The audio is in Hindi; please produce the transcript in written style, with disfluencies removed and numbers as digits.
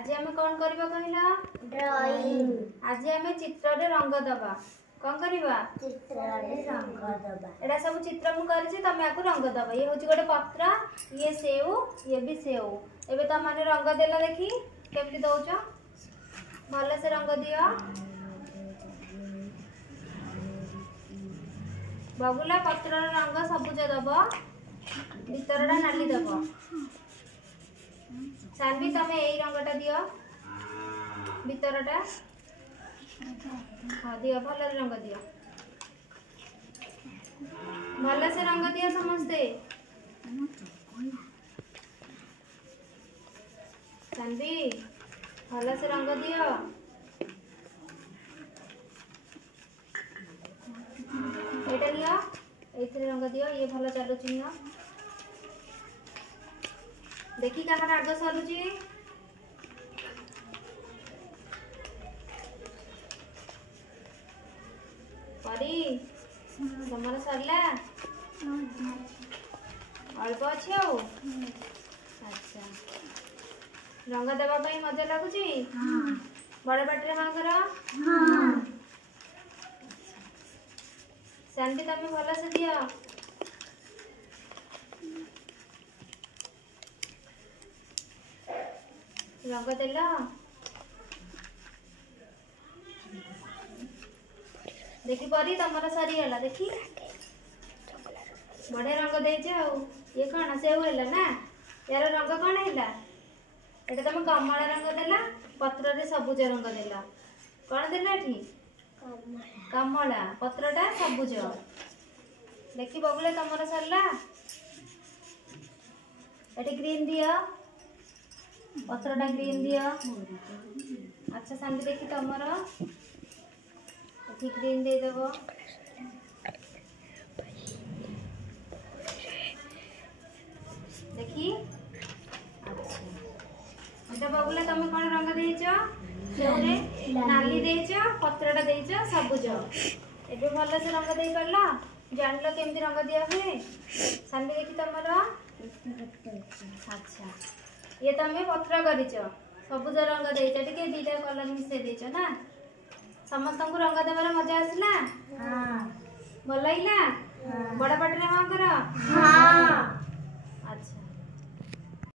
आज आम कौन करबा कहला ड्राइंग। आज आम चित्र रे रंग दबा कौन करबा चित्र रे रंग दबा। एडा सब चित्र मु करछि तमे आकु रंग दबा। ये होछि गोटे पत्र, ये सेव, ये भी सेव। एबे त माने रंग देला देखी केमति दउछ भले से रंग दियो। बबुला पत्र रे रंग सबुज दबो, भीतरटा नाली दबो। सानवी तमे एई रंगटा दियो भीतरटा। हाँ दियो भल रंग दियो, भल से रंग दियो समस्ते। सानवी भल से रंग दियो। एटा नियो एथिरे रंग दियो। ये भल चलुची नियो। देखी काहर आग सरुची। परी तमर सरला अल्प अच्छी हो। अच्छा रंग देवा पाई मजा लगुची। बड़ बाटरे हाँ कर। शांति तमे भल से दियो। रंग देल देखी परी तमर सरीगला। देखी बड़े रंग देछ। ये कौन सेव है ना यार रंग कौन है एटा तुम कमला रंग देला, पत्र रे सबुज रंग देला। कौन देला एठी कमला, पत्रटा सबुज। देखी बबुले तमर सरला। एटी ग्रीन दियो, पत्रटा ग्रीन दियो। अच्छा सानवी देखी तमर ठीक ग्रीन दे देबो। देखी अच्छा एटा बबुला तमे कोन रंग देइचो सेउरे नाली देइचो, पत्रटा देइचो सबुज। एबे भल से रंग देइ करला। जानलो केमती रंग दिया हुए। सानवी देखी तमर। अच्छा ये तमे पत्र करिचो सबुज रंग देइचो। टिके दीटा कलर मिसे देइचो ना। समस्त को रंग देवार मजा आसला। हाँ भल लागला। बड़ पाटरे हाँ कर। हाँ।